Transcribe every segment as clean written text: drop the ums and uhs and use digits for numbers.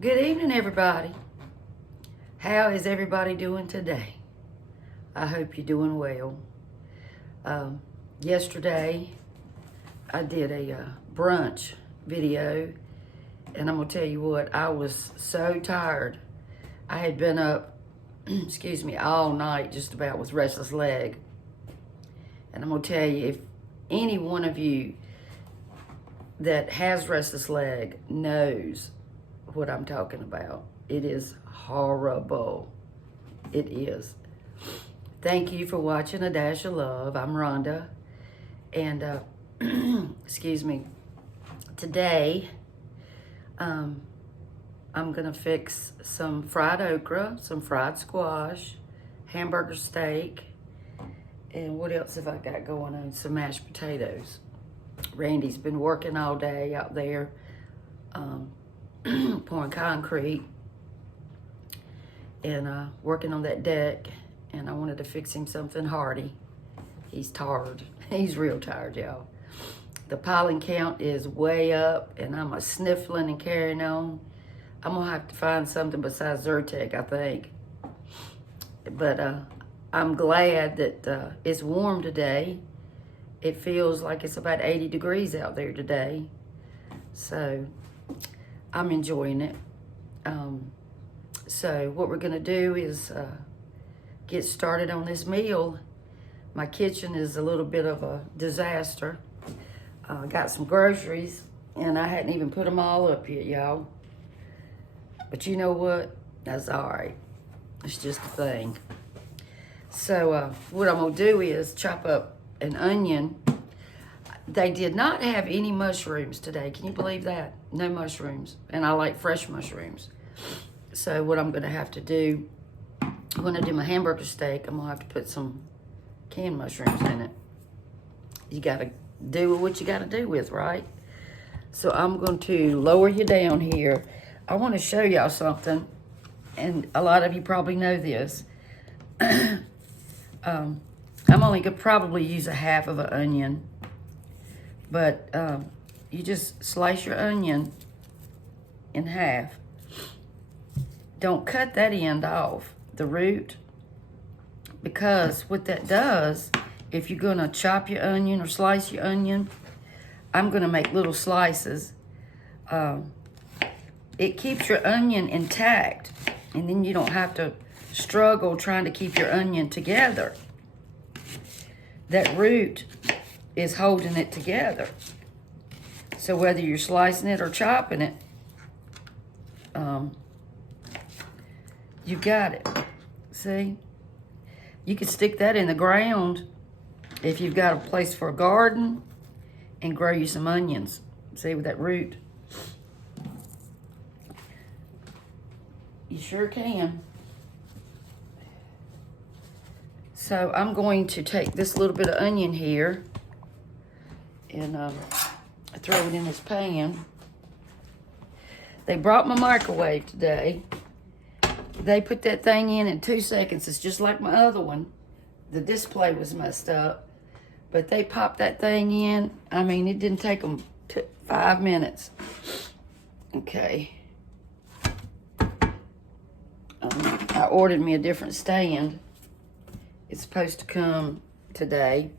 Good evening, everybody. How is everybody doing today? I hope you're doing well. Yesterday, I did a brunch video, and I'm gonna tell you what, I was so tired. I had been up, excuse me, all night just about with restless leg. And I'm gonna tell you, if any one of you that has restless leg knows what I'm talking about, it is horrible. It is. Thank you for watching A Dash of Love. I'm Rhonda, and excuse me. Today, I'm gonna fix some fried okra, some fried squash, hamburger steak, and what else have I got going on? Some mashed potatoes. Randy's been working all day out there, pouring concrete and working on that deck, and I wanted to fix him something hearty. He's tired. He's real tired, y'all. The pollen count is way up, and I'm a sniffling and carrying on. I'm gonna have to find something besides Zyrtec, I think. But I'm glad that it's warm today. It feels like it's about 80 degrees out there today. So I'm enjoying it. So what we're gonna do is get started on this meal. My kitchen is a little bit of a disaster. I got some groceries and I hadn't even put them all up yet, y'all. But you know what? That's all right. It's just a thing. So what I'm gonna do is chop up an onion. They did not have any mushrooms today. Can you believe that? No mushrooms. And I like fresh mushrooms. So what I'm gonna have to do, when I do my hamburger steak, I'm gonna have to put some canned mushrooms in it. You gotta do what you gotta do with, right? So I'm going to lower you down here. I wanna show y'all something, and a lot of you probably know this. I'm only gonna probably use a half of an onion, but you just slice your onion in half. Don't cut that end off, the root, because what that does, if you're gonna chop your onion or slice your onion, I'm gonna make little slices. It keeps your onion intact, and then you don't have to struggle trying to keep your onion together. That root is holding it together. So whether you're slicing it or chopping it, you got it. See? You can stick that in the ground if you've got a place for a garden and grow you some onions. See, with that root. You sure can. So I'm going to take this little bit of onion here and throw it in this pan. They brought my microwave today. They put that thing in 2 seconds. It's just like my other one. The display was messed up, but they popped that thing in. I mean, it didn't take them 5 minutes. Okay. I ordered me a different stand. It's supposed to come today.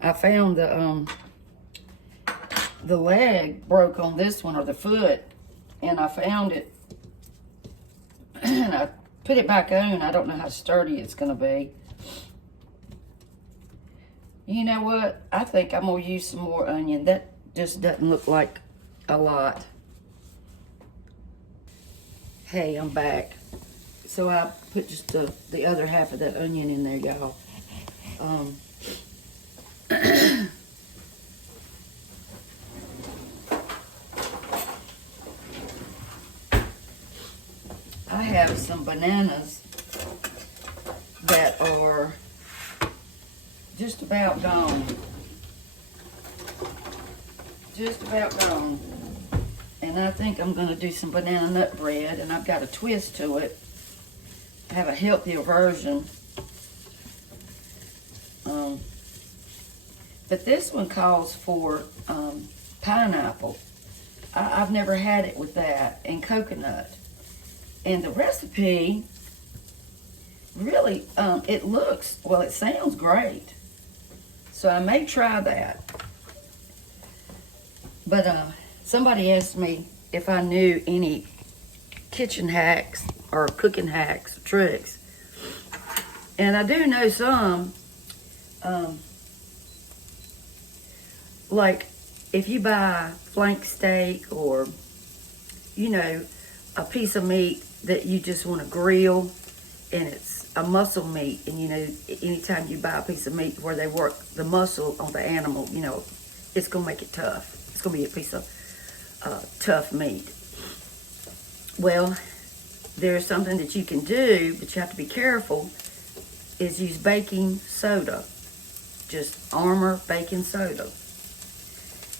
I found the leg broke on this one, or the foot, and I found it. And I put it back on. I don't know how sturdy it's gonna be. You know what? I think I'm gonna use some more onion. That just doesn't look like a lot. Hey, I'm back. So I put just the other half of that onion in there, y'all. I have some bananas that are just about gone. Just about gone. And I think I'm gonna do some banana nut bread, and I've got a twist to it. I have a healthier version. But this one calls for pineapple. I've never had it with that, and coconut. And the recipe, really, it sounds great. So I may try that. But somebody asked me if I knew any kitchen hacks or cooking hacks, tricks. And I do know some. Like if you buy flank steak or, you know, a piece of meat that you just want to grill, and it's a muscle meat, and you know, anytime you buy a piece of meat where they work the muscle on the animal, you know, it's gonna make it tough. It's gonna be a piece of tough meat. Well, there's something that you can do, but you have to be careful, is use baking soda. Just Armour baking soda.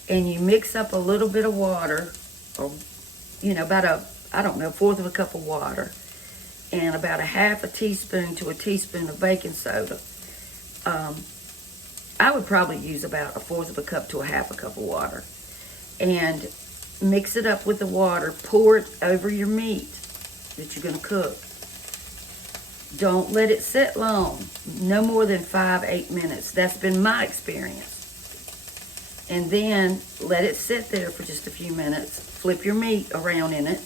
And you mix up a little bit of water, or, you know, about a fourth of a cup of water, and about a half a teaspoon to a teaspoon of baking soda. I would probably use about a fourth of a cup to a half a cup of water. And mix it up with the water. Pour it over your meat that you're going to cook. Don't let it sit long. No more than 5-8 minutes. That's been my experience. And then let it sit there for just a few minutes. Flip your meat around in it.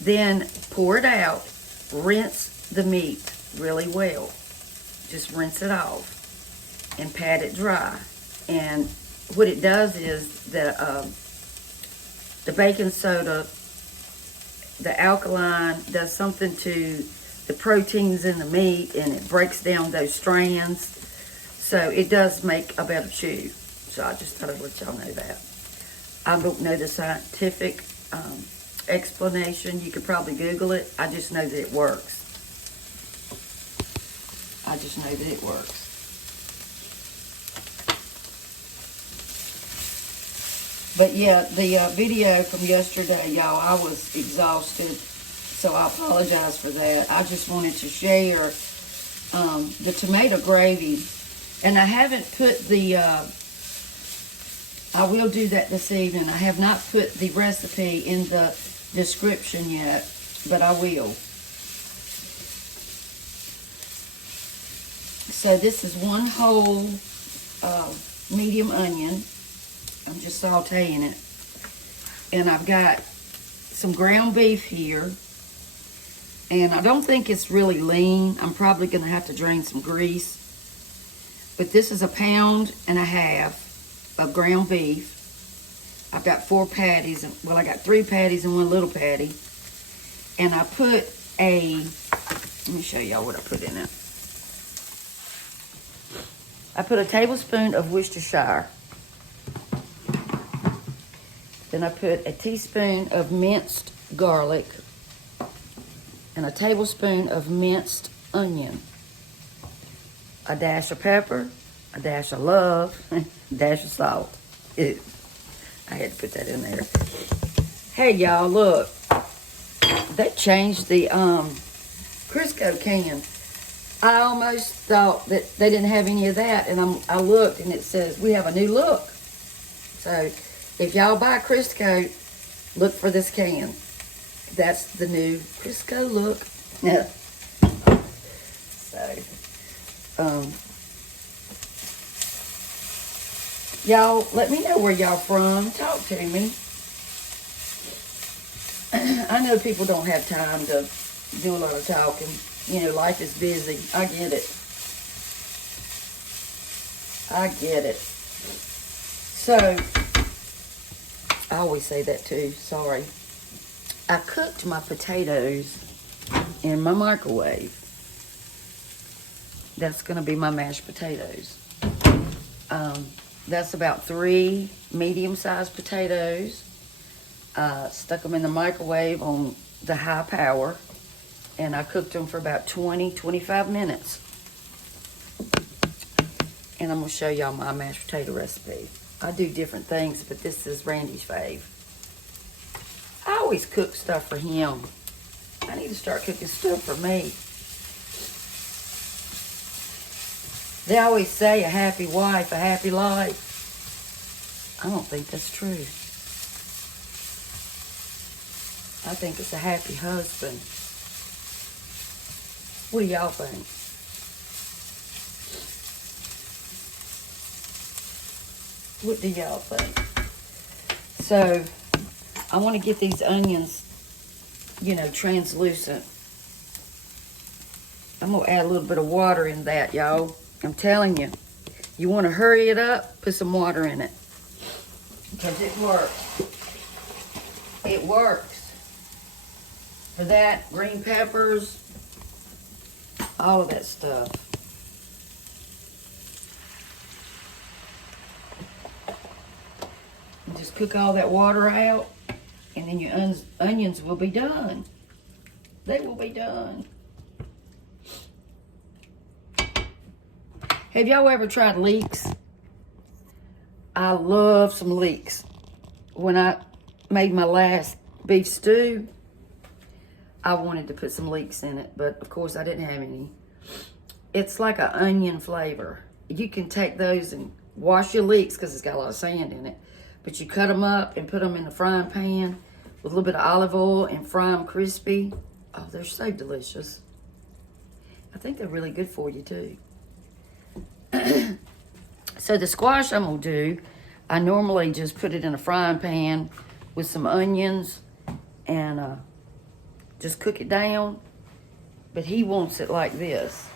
Then pour it out. Rinse the meat really well. Just rinse it off and pat it dry. And what it does is the baking soda, the alkaline, does something to the proteins in the meat, and it breaks down those strands. So it does make a better chew. So I just thought I'd let y'all know that. I don't know the scientific explanation. You could probably Google it. I just know that it works. I just know that it works. But yeah, the video from yesterday, y'all, I was exhausted, so I apologize for that. I just wanted to share the tomato gravy, and I haven't put the, I will do that this evening. I have not put the recipe in the description yet, but I will. So this is one whole medium onion. I'm just sauteing it. And I've got some ground beef here. And I don't think it's really lean. I'm probably going to have to drain some grease. But this is 1.5 pounds of ground beef. I've got 4 patties. Well, I got 3 patties and 1 little patty. And I put let me show y'all what I put in it. I put a tablespoon of Worcestershire. Then I put a teaspoon of minced garlic and a tablespoon of minced onion. A dash of pepper, a dash of love, a dash of salt. Ew. I had to put that in there. Hey y'all, look. They changed the Crisco can. I almost thought that they didn't have any of that, and I looked and it says we have a new look. So if y'all buy Crisco, look for this can. That's the new Crisco look. Yeah. So, y'all, let me know where y'all from. Talk to me. I know people don't have time to do a lot of talking. You know, life is busy. I get it. I get it. So, I always say that too, sorry. I cooked my potatoes in my microwave. That's gonna be my mashed potatoes. That's about 3 medium-sized potatoes. Stuck them in the microwave on the high power, and I cooked them for about 20-25 minutes. And I'm gonna show y'all my mashed potato recipe. I do different things, but this is Randy's fave. I always cook stuff for him. I need to start cooking stuff for me. They always say a happy wife, a happy life. I don't think that's true. I think it's a happy husband. What do y'all think? What do y'all think? So, I want to get these onions, you know, translucent. I'm going to add a little bit of water in that, y'all. I'm telling you. You want to hurry it up, put some water in it. Because it works. It works. For that, green peppers, all of that stuff. And just cook all that water out, and then your onions will be done. They will be done. Have y'all ever tried leeks? I love some leeks. When I made my last beef stew, I wanted to put some leeks in it, but of course I didn't have any. It's like an onion flavor. You can take those and wash your leeks because it's got a lot of sand in it, but you cut them up and put them in the frying pan with a little bit of olive oil and fry them crispy. Oh, they're so delicious. I think they're really good for you too. So the squash I'm gonna do, I normally just put it in a frying pan with some onions and just cook it down. But he wants it like this.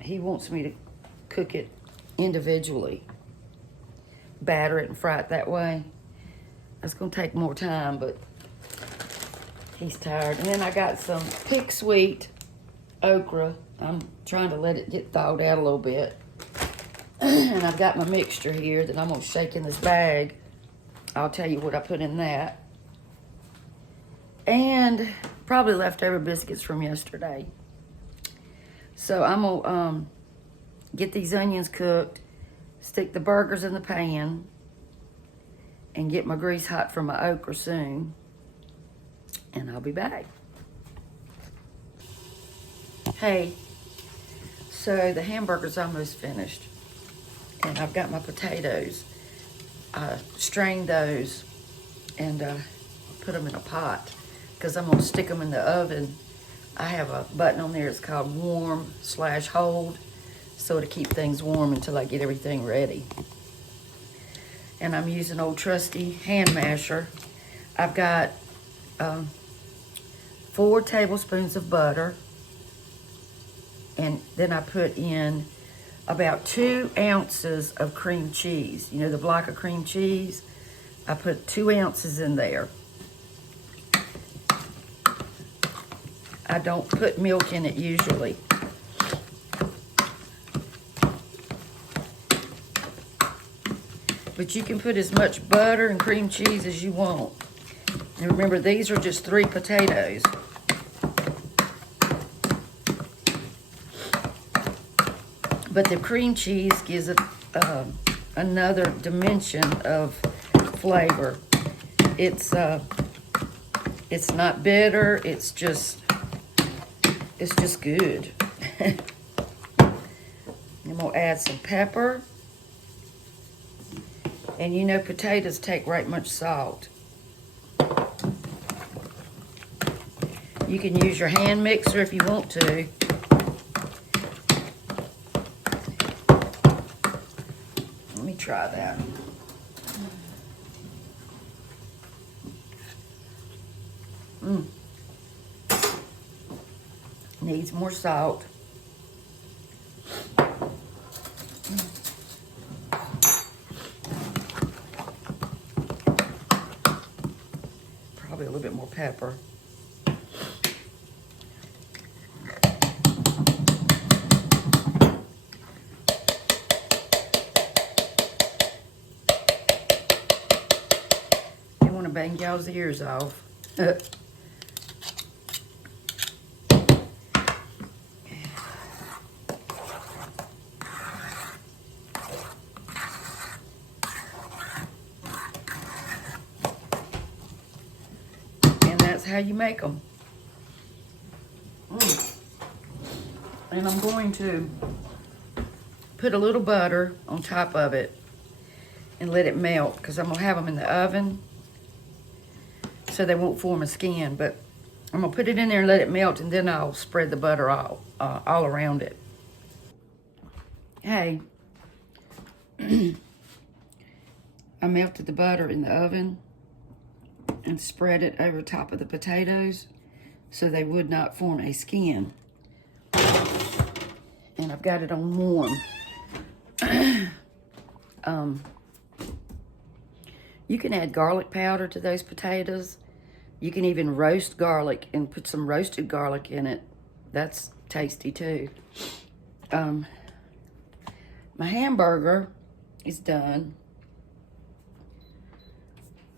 He wants me to cook it individually, batter it and fry it that way. That's gonna take more time, but he's tired. And then I got some Pick Sweet okra. I'm trying to let it get thawed out a little bit. And I've got my mixture here that I'm gonna shake in this bag. I'll tell you what I put in that. And probably leftover biscuits from yesterday. So I'm gonna get these onions cooked, stick the burgers in the pan, and get my grease hot for my okra soon. And I'll be back. Hey, so the hamburger's almost finished. And I've got my potatoes. I strained those and put them in a pot because I'm gonna stick them in the oven. I have a button on there, it's called warm/hold, so to keep things warm until I get everything ready. And I'm using old trusty hand masher. I've got 4 tablespoons of butter, and then I put in about 2 ounces of cream cheese. You know, the block of cream cheese? I put 2 ounces in there. I don't put milk in it usually. But you can put as much butter and cream cheese as you want. And remember, these are just 3 potatoes. But the cream cheese gives it another dimension of flavor. It's not bitter. It's just good. I'm gonna add some pepper, and you know potatoes take right much salt. You can use your hand mixer if you want to. Try that. Needs more salt. Probably a little bit more pepper. Bang y'all's ears off. And that's how you make them. And I'm going to put a little butter on top of it and let it melt because I'm going to have them in the oven. so they won't form a skin. But I'm gonna put it in there and let it melt, and then I'll spread the butter all around it. Hey, I melted the butter in the oven and spread it over top of the potatoes so they would not form a skin. And I've got it on warm. You can add garlic powder to those potatoes. You can even roast garlic and put some roasted garlic in it. That's tasty too. My hamburger is done.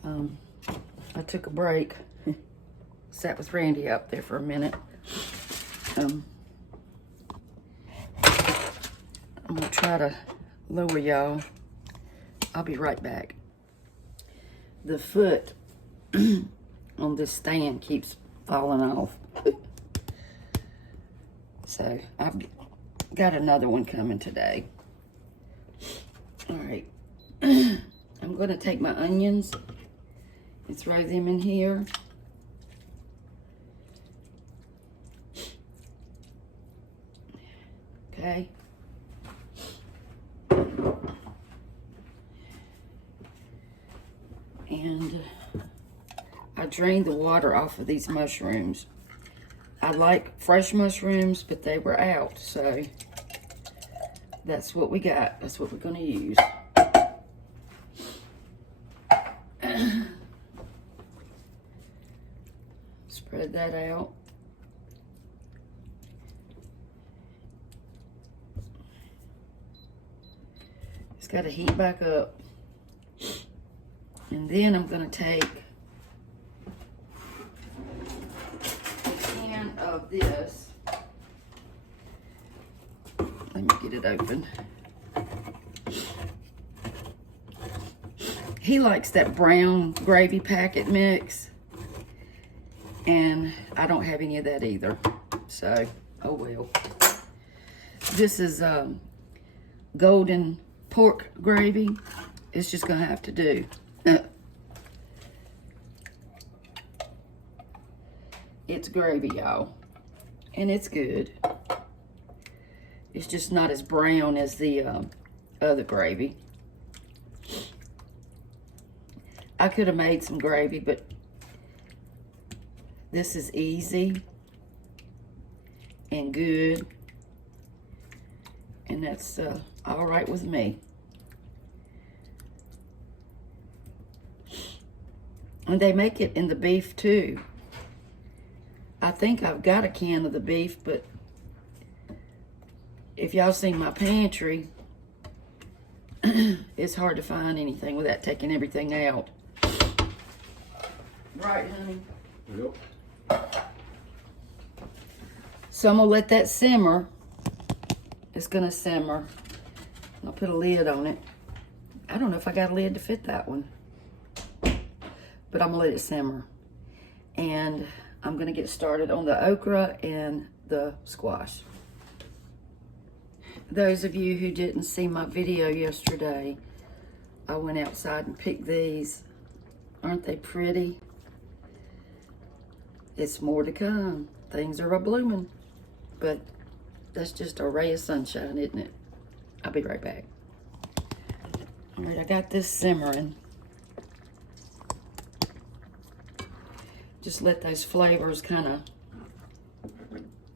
I took a break. Sat with Randy up there for a minute. I'm gonna try to lower y'all. I'll be right back. The foot on this stand keeps falling off. So I've got another one coming today. All right. I'm gonna take my onions and throw them in here. Okay. And I drained the water off of these mushrooms. I like fresh mushrooms, but they were out, so that's what we got. That's what we're gonna use. Spread that out. It's got to heat back up. And then I'm going to take a can of this. Let me get it open. He likes that brown gravy packet mix. And I don't have any of that either. So, oh well. This is golden pork gravy. It's just going to have to do. It's gravy, y'all. And it's good. It's just not as brown as the other gravy. I could have made some gravy, but this is easy and good. And that's all right with me. And they make it in the beef too. I think I've got a can of the beef, but if y'all seen my pantry, it's hard to find anything without taking everything out. Right, honey? Yep. So I'm gonna let that simmer. It's gonna simmer. I'll put a lid on it. I don't know if I got a lid to fit that one, but I'm gonna let it simmer. And I'm gonna get started on the okra and the squash. Those of you who didn't see my video yesterday, I went outside and picked these. Aren't they pretty? It's more to come. Things are a-blooming, but that's just a ray of sunshine, isn't it? I'll be right back. All right, I got this simmering. Just let those flavors kind of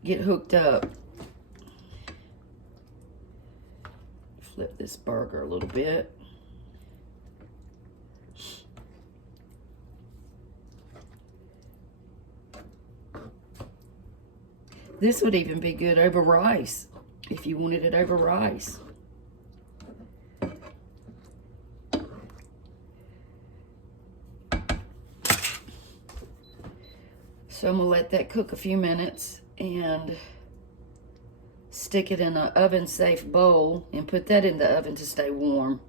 get hooked up. Flip this burger a little bit. This would even be good over rice, if you wanted it over rice. So I'm gonna let that cook a few minutes and stick it in an oven-safe bowl and put that in the oven to stay warm.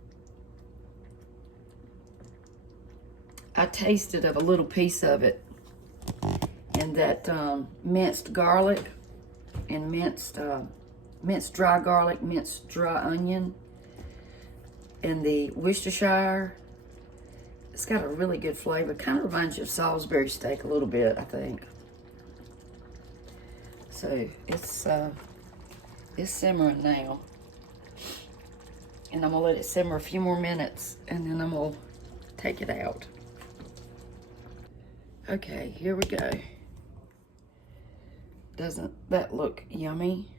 I tasted of a little piece of it, and that minced garlic and minced dry garlic, minced dry onion, and the Worcestershire It's got a really good flavor. Kind of reminds you of Salisbury steak a little bit, I think. So it's simmering now. And I'm gonna let it simmer a few more minutes and then I'm gonna take it out. Okay, here we go. Doesn't that look yummy?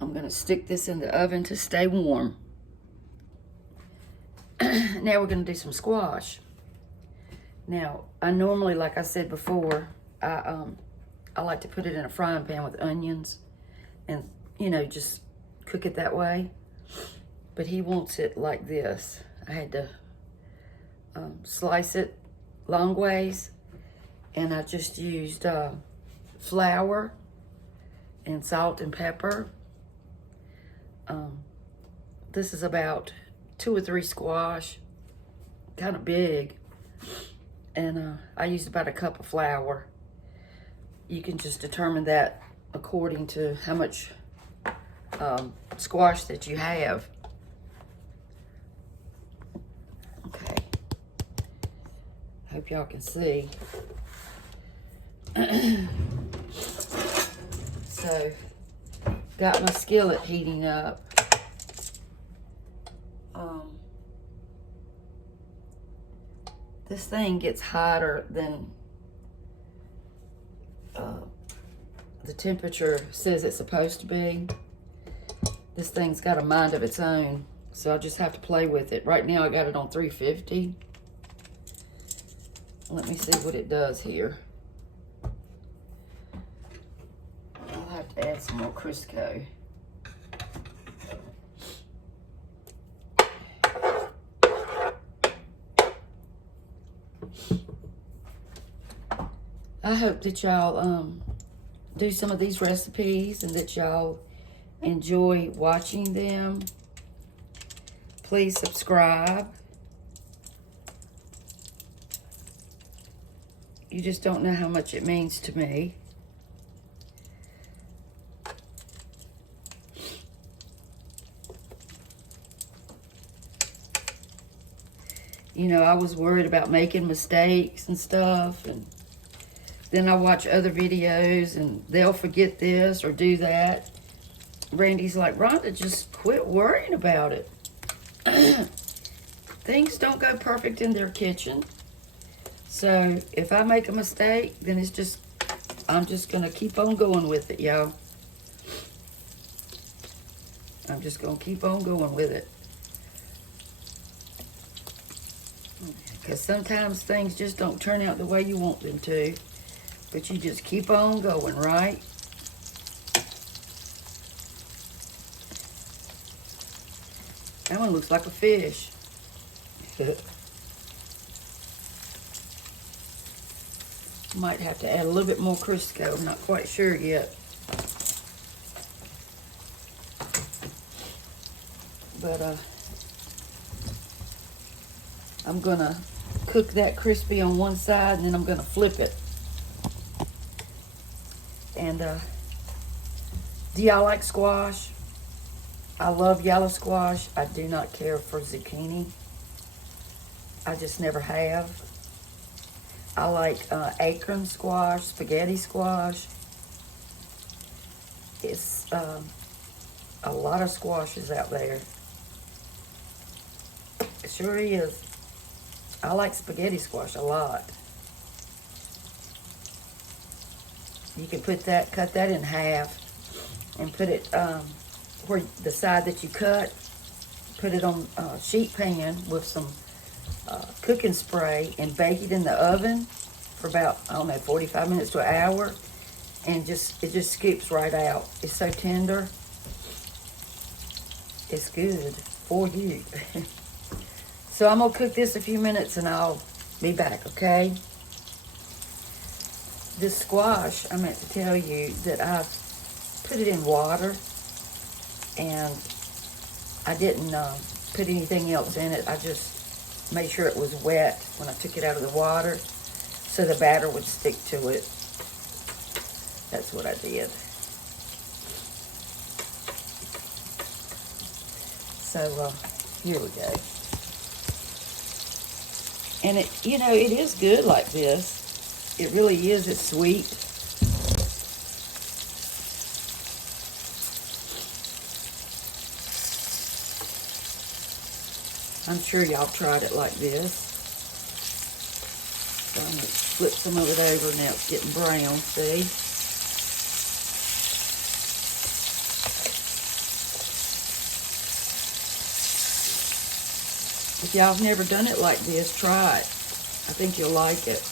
I'm gonna stick this in the oven to stay warm. Now we're gonna do some squash. Now, I normally, like I said before, I like to put it in a frying pan with onions and, you know, just cook it that way. But he wants it like this. I had to slice it long ways, and I just used flour and salt and pepper. This is about 2 or 3 squash, kind of big, and I used about a cup of flour. You can just determine that according to how much squash that you have. Okay, hope y'all can see. So, got my skillet heating up. This thing gets hotter than the temperature says it's supposed to be. This thing's got a mind of its own, so I just have to play with it. Right now I got it on 350. Let me see what it does here. I'll have to add some more Crisco. I hope that y'all do some of these recipes and that y'all enjoy watching them. Please subscribe. You just don't know how much it means to me. You know, I was worried about making mistakes and stuff, and then I watch other videos and they'll forget this or do that. Randy's like, Rhonda, just quit worrying about it. Things don't go perfect in their kitchen. So if I make a mistake, then it's just, I'm just gonna keep on going with it, y'all. I'm just gonna keep on going with it. Because sometimes things just don't turn out the way you want them to. But you just keep on going, right? That one looks like a fish. Might have to add a little bit more Crisco. I'm not quite sure yet. But I'm gonna cook that crispy on one side and then I'm gonna flip it. And do y'all like squash? I love yellow squash. I do not care for zucchini. I just never have. I like acorn squash, spaghetti squash. It's a lot of squashes out there. It sure is. I like spaghetti squash a lot. You can put that, cut that in half and put it where the side that you cut, put it on a sheet pan with some cooking spray and bake it in the oven for about, I don't know, 45 minutes to an hour, and it just scoops right out. It's so tender. It's good for you. So I'm gonna cook this a few minutes and I'll be back, okay? This squash, I meant to tell you that I put it in water and I didn't put anything else in it. I just made sure it was wet when I took it out of the water so the batter would stick to it. That's what I did. So here we go. And it, you know, it is good like this. It really is. It's sweet. I'm sure y'all tried it like this. So I'm going to flip some of it over. Now it's getting brown, see? If y'all have never done it like this, try it. I think you'll like it.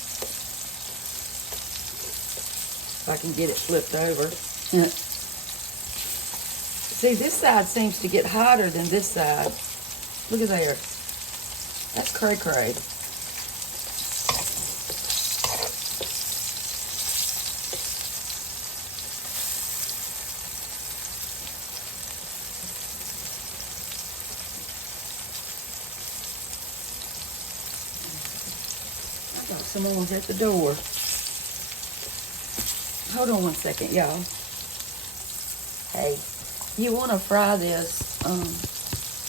If I can get it flipped over. See, this side seems to get hotter than this side. Look at there. That's cray-cray. I got someone's at the door. Hold on one second, y'all. Hey, you want to fry this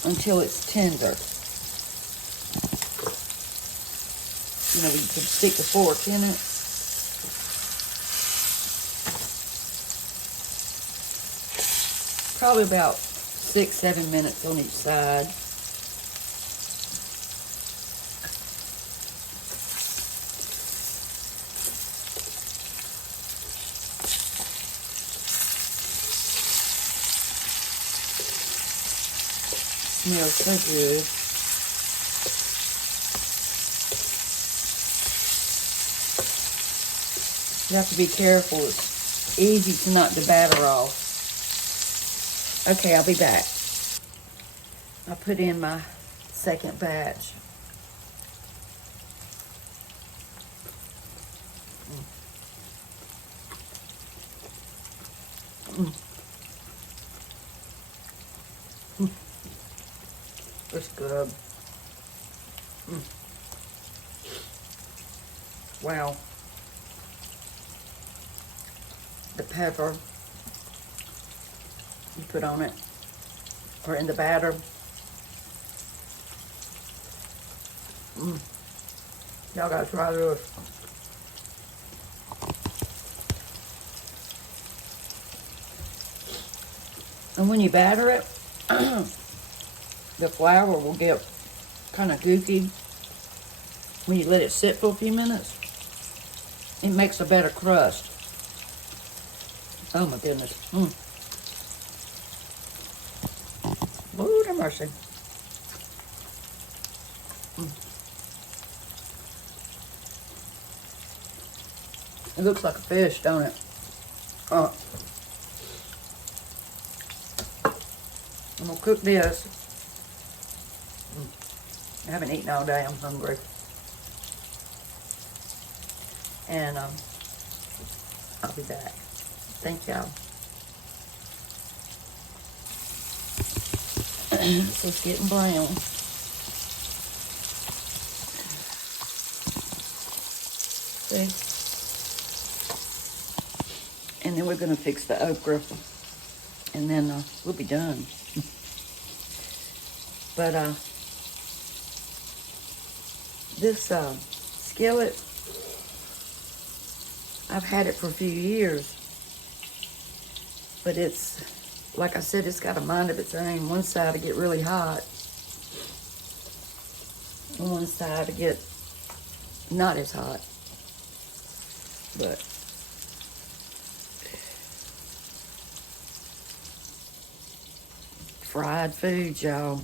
until it's tender. You know, you can stick the fork in it. Probably about 6-7 minutes on each side. Smells so good. You have to be careful. It's easy to knock the batter off. Okay, I'll be back. I put in my second batch. It's good. Wow. The pepper you put on it, or in the batter. Y'all gotta try this. And when you batter it, the flour will get kind of gooky when you let it sit for a few minutes. It makes a better crust. Oh my goodness. Lord have mercy. It looks like a fish, don't it? I'm gonna cook this. I haven't eaten all day, I'm hungry. And I'll be back. Thank y'all. So it's getting brown. See? And then we're gonna fix the okra. And then we'll be done. But this skillet, I've had it for a few years, but it's, like I said, it's got a mind of its own. One side to get really hot, and one side to get not as hot. But fried food, y'all.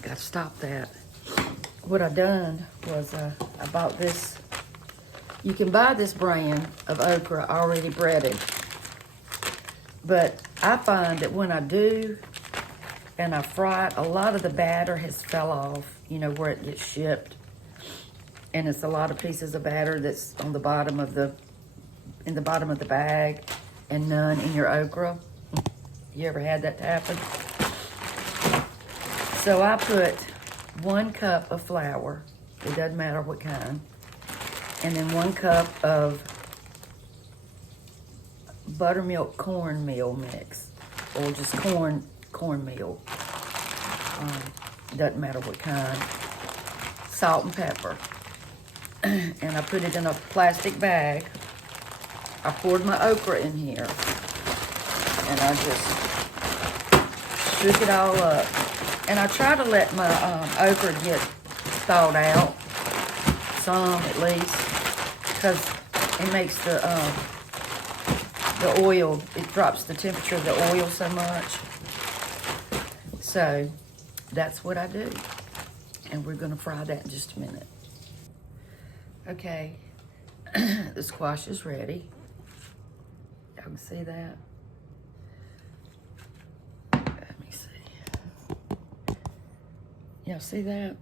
Gotta stop that. What I done was I bought this. You can buy this brand of okra already breaded. But I find that when I do and I fry it, a lot of the batter has fell off, you know, where it gets shipped. And it's a lot of pieces of batter that's on the bottom of the, in the bottom of the bag, and none in your okra. You ever had that happen? So I put 1 cup of flour, it doesn't matter what kind, and then 1 cup of buttermilk cornmeal mix, or just cornmeal. Doesn't matter what kind. salt and pepper. And I put it in a plastic bag. I poured my okra in here. And I just shook it all up. And I try to let my okra get thawed out. Some at least. Because it makes the oil, it drops the temperature of the oil so much. So that's what I do. And we're gonna fry that in just a minute. Okay, the squash is ready. Y'all can see that? Let me see. Y'all see that?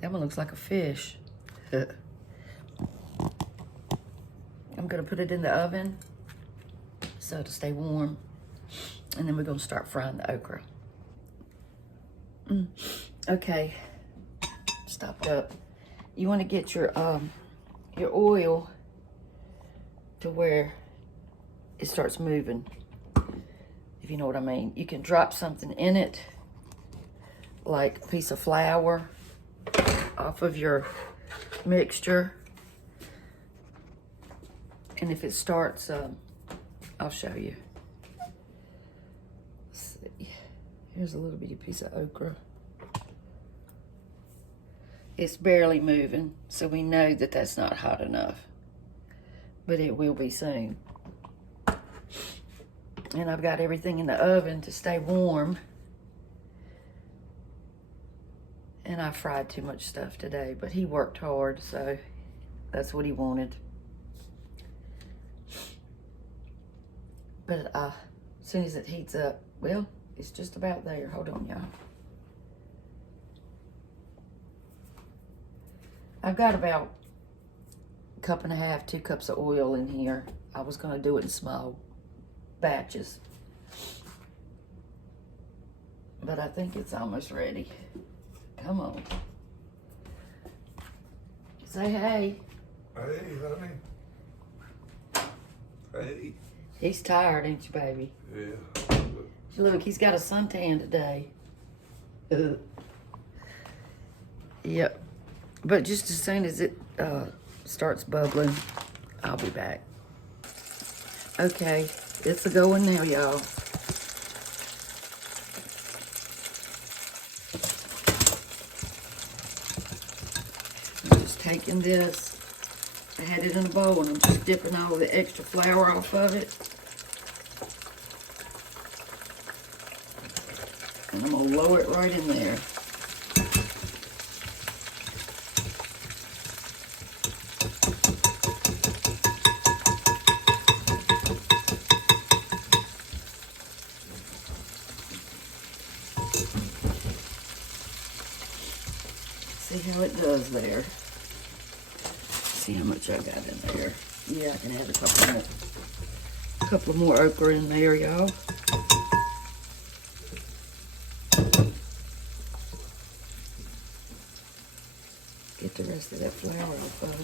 That one looks like a fish. I'm gonna put it in the oven so it'll stay warm. And then we're gonna start frying the okra. Okay, stop up. You wanna get your oil to where it starts moving, if you know what I mean. You can drop something in it, like a piece of flour off of your mixture. And if it starts, I'll show you. Let's see. Here's a little bitty piece of okra. It's barely moving, so we know that that's not hot enough. But it will be soon. And I've got everything in the oven to stay warm. And I fried too much stuff today, but he worked hard, so that's what he wanted. But as soon as it heats up, well, it's just about there. Hold on, y'all. I've got about a cup and a half, 2 cups of oil in here. I was gonna do it in small batches. But I think it's almost ready. Come on. Say hey. Hey, honey. Hey. He's tired, ain't you, baby? Yeah. Look, he's got a suntan today. Yep. But just as soon as it starts bubbling, I'll be back. Okay, it's a going now, y'all. I'm just taking this. I had it in a bowl and I'm just dipping all the extra flour off of it. And I'm gonna lower it right in there. See how it does there. See how much I got in there. Yeah, I can add a couple more okra in there, y'all. Get the rest of that flour off of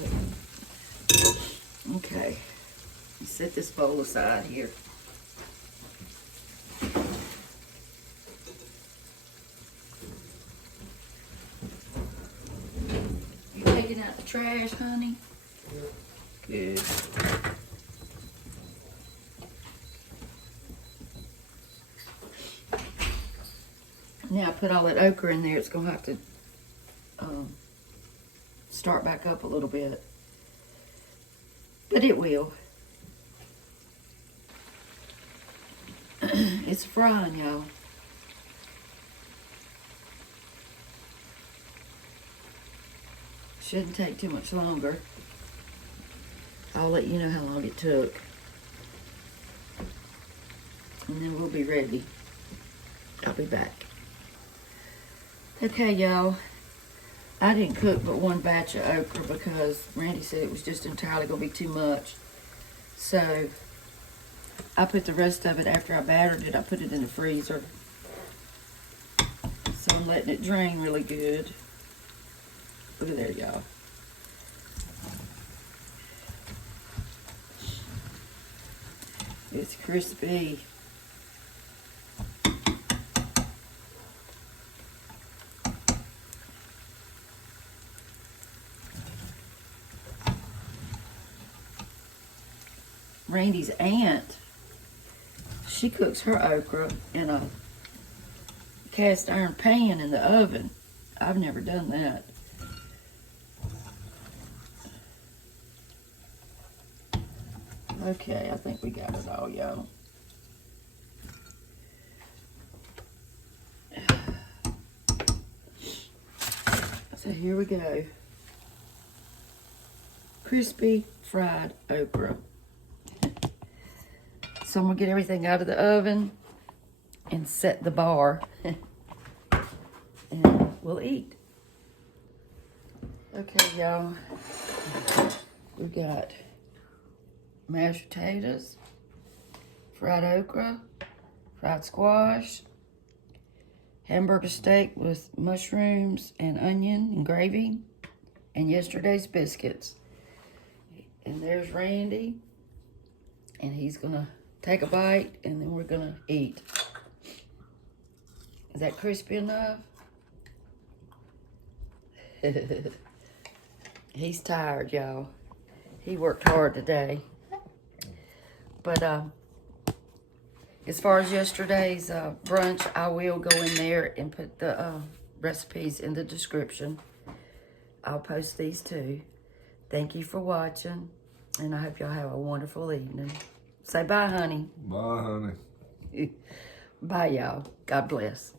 it. Okay, set this bowl aside here. You taking out the trash, honey? Good. Now I put all that okra in there. It's gonna have to start back up a little bit, but it will. It's frying, y'all. Shouldn't take too much longer. I'll let you know how long it took. And then we'll be ready. I'll be back. Okay, y'all. I didn't cook but one batch of okra because Randy said it was just entirely going to be too much. So, I put the rest of it after I battered it. I put it in the freezer. So, I'm letting it drain really good. Look at there, y'all. It's crispy. Randy's aunt, she cooks her okra in a cast iron pan in the oven. I've never done that. Okay, I think we got it all, y'all. So here we go. Crispy fried okra. So I'm gonna get everything out of the oven and set the bar. And we'll eat. Okay, y'all. We got mashed potatoes, fried okra, fried squash, hamburger steak with mushrooms and onion and gravy, and yesterday's biscuits. And there's Randy, and he's gonna take a bite, and then we're gonna eat. Is that crispy enough? He's tired, y'all. He worked hard today. But as far as yesterday's brunch, I will go in there and put the recipes in the description. I'll post these too. Thank you for watching, and I hope y'all have a wonderful evening. Say bye, honey. Bye, honey. Bye, y'all. God bless.